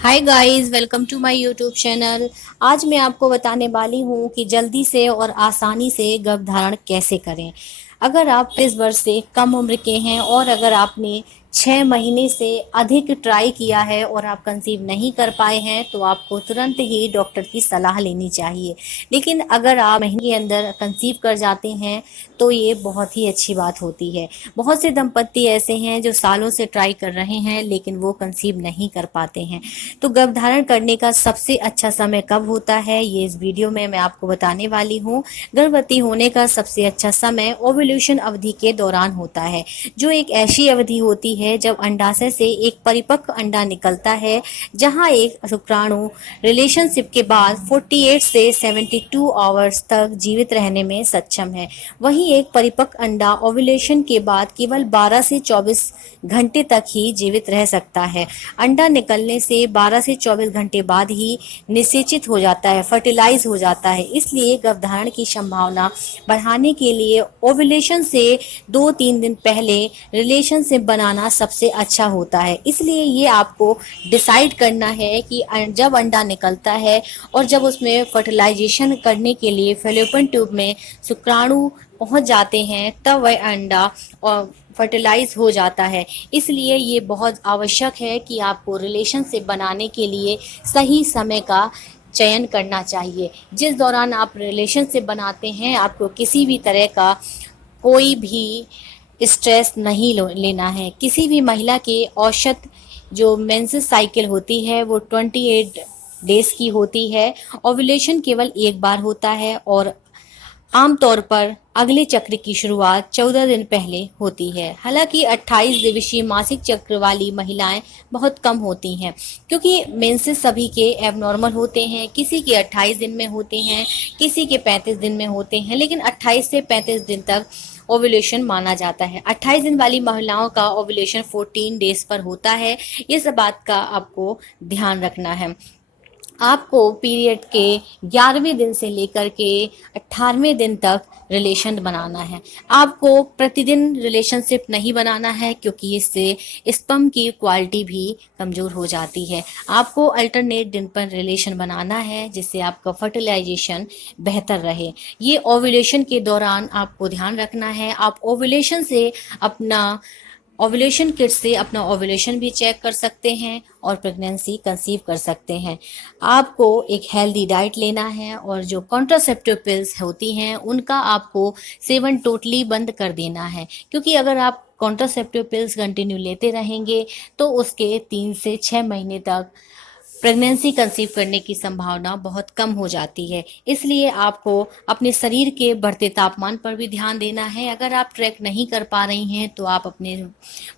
Hi guys, welcome to my YouTube channel. आज मैं आपको बताने वाली हूँ कि जल्दी से और आसानी से गर्भधारण कैसे करें। अगर आप 20 वर्ष से कम उम्र के हैं और अगर आपने 6 महीने से अधिक ट्राई किया है और आप कंसीव नहीं कर पाए हैं तो आपको तुरंत ही डॉक्टर की सलाह लेनी चाहिए। लेकिन अगर आप महीने के अंदर कंसीव कर जाते हैं तो ये बहुत ही अच्छी बात होती है। बहुत से दंपत्ति ऐसे हैं जो सालों से ट्राई कर रहे हैं लेकिन वो कंसीव नहीं कर पाते हैं। तो गर्भधारण करने का सबसे अच्छा समय कब होता है, ये इस वीडियो में मैं आपको बताने वाली हूँ। गर्भवती होने का सबसे अच्छा समय ओव्यूलेशन अवधि के दौरान होता है, जो एक ऐसी अवधि होती है जब अंडाशय से एक परिपक्व अंडा निकलता है, जहां एक शुक्राणु रिलेशनशिप के बाद 48 से 72 आवर्स तक जीवित रहने में सक्षम है। वहीं एक परिपक्व अंडा ओव्यूलेशन के बाद केवल 12 से 24 घंटे तक ही जीवित रह सकता है। अंडा निकलने से 12 से 24 घंटे बाद ही निषेचित हो जाता है, फर्टिलाइज हो जाता है। इसलिए गर्भधारण की संभावना बढ़ाने के लिए ओव्यूलेशन से 2-3 दिन पहले रिलेशनशिप बनाना सबसे अच्छा होता है। इसलिए ये आपको डिसाइड करना है कि जब अंडा निकलता है और जब उसमें फर्टिलाइजेशन करने के लिए फैलोपियन ट्यूब में शुक्राणु पहुंच जाते हैं तब वह अंडा और फर्टिलाइज हो जाता है। इसलिए ये बहुत आवश्यक है कि आपको रिलेशनशिप बनाने के लिए सही समय का चयन करना चाहिए। जिस दौरान आप रिलेशनशिप बनाते हैं आपको किसी भी तरह का कोई भी स्ट्रेस नहीं लेना है। किसी भी महिला के औसत जो मेंसेस साइकिल होती है वो 28 डेज की होती है। ओव्यूलेशन केवल एक बार होता है और आमतौर पर अगले चक्र की शुरुआत 14 दिन पहले होती है। हालांकि 28 दिवसीय मासिक चक्र वाली महिलाएं बहुत कम होती हैं, क्योंकि मेंसेस सभी के एबनॉर्मल होते हैं। किसी के 28 दिन में होते हैं, किसी के 35 दिन में होते हैं, लेकिन 28 से 35 दिन तक ओव्यूलेशन माना जाता है। 28 दिन वाली महिलाओं का ओव्यूलेशन 14 डेज पर होता है। इस बात का आपको ध्यान रखना है। आपको पीरियड के 11वें दिन से लेकर के 18वें दिन तक रिलेशन बनाना है। आपको प्रतिदिन रिलेशनशिप नहीं बनाना है, क्योंकि इससे स्पर्म की क्वालिटी भी कमज़ोर हो जाती है। आपको अल्टरनेट दिन पर रिलेशन बनाना है, जिससे आपका फर्टिलाइजेशन बेहतर रहे। ये ओव्यूलेशन के दौरान आपको ध्यान रखना है। आप ओव्यूलेशन से अपना ओव्यूलेशन किट से अपना ओव्यूलेशन भी चेक कर सकते हैं और प्रेगनेंसी कंसीव कर सकते हैं। आपको एक हेल्दी डाइट लेना है और जो कॉन्ट्रासेप्टिव पिल्स होती हैं उनका आपको सेवन टोटली बंद कर देना है, क्योंकि अगर आप कॉन्ट्रासेप्टिव पिल्स कंटिन्यू लेते रहेंगे तो उसके 3 से 6 महीने तक प्रेगनेंसी कंसीव करने की संभावना बहुत कम हो जाती है। इसलिए आपको अपने शरीर के बढ़ते तापमान पर भी ध्यान देना है। अगर आप ट्रैक नहीं कर पा रही हैं तो आप अपने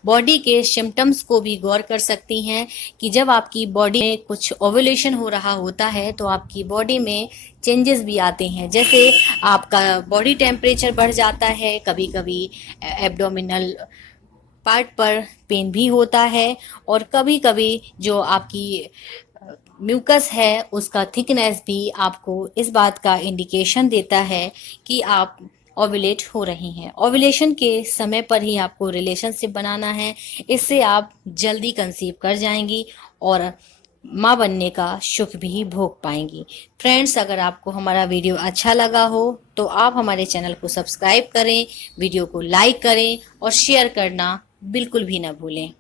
बॉडी के सिम्टम्स को भी गौर कर सकती हैं कि जब आपकी बॉडी में कुछ ओव्यूलेशन हो रहा होता है तो आपकी बॉडी में चेंजेस भी आते हैं। जैसे आपका बॉडी टेम्परेचर बढ़ जाता है, कभी कभी एब्डोमिनल पार्ट पर पेन भी होता है, और कभी कभी जो आपकी म्यूकस है उसका थिकनेस भी आपको इस बात का इंडिकेशन देता है कि आप ओव्यूलेट हो रही हैं। ओव्यूलेशन के समय पर ही आपको रिलेशनशिप बनाना है, इससे आप जल्दी कंसीव कर जाएंगी और माँ बनने का सुख भी भोग पाएंगी। फ्रेंड्स, अगर आपको हमारा वीडियो अच्छा लगा हो तो आप हमारे चैनल को सब्सक्राइब करें, वीडियो को लाइक करें और शेयर करना बिल्कुल भी ना भूलें।